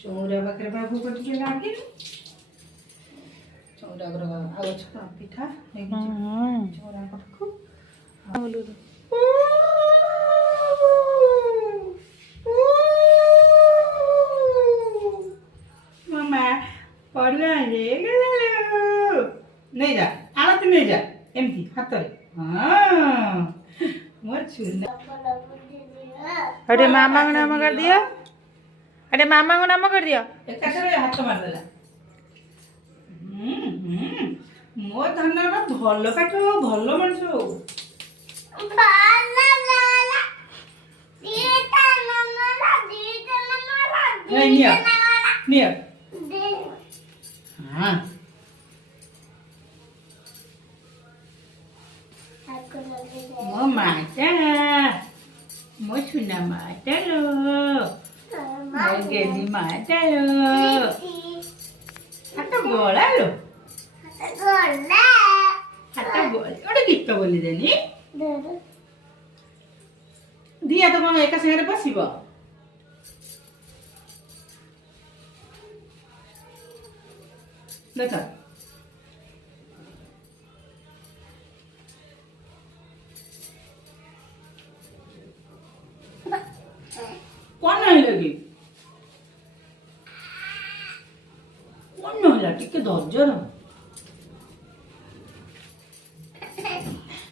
चौरा पाखे बाबू को टे लगे चौरा पिठा चौरा पाखु मामा पड़ुआ नहीं जा आलत नहीं जा एमती हाथ हाँ मोर छुना अरे मामा को नाम कर दिया अरे मामा को नाम कर दिया एक हाथ मार देला मो धन भल पाठ भल मनुष्य हो हाँ मो माता मो सुना माता लो मो गेली माता लो हाथ गोला लो हाथ गोला गोटे गीत बोली देनी दिया तो कौन एक सागर बसब देख कौन नहीं लगी कौन नहीं टिके धैर्य रह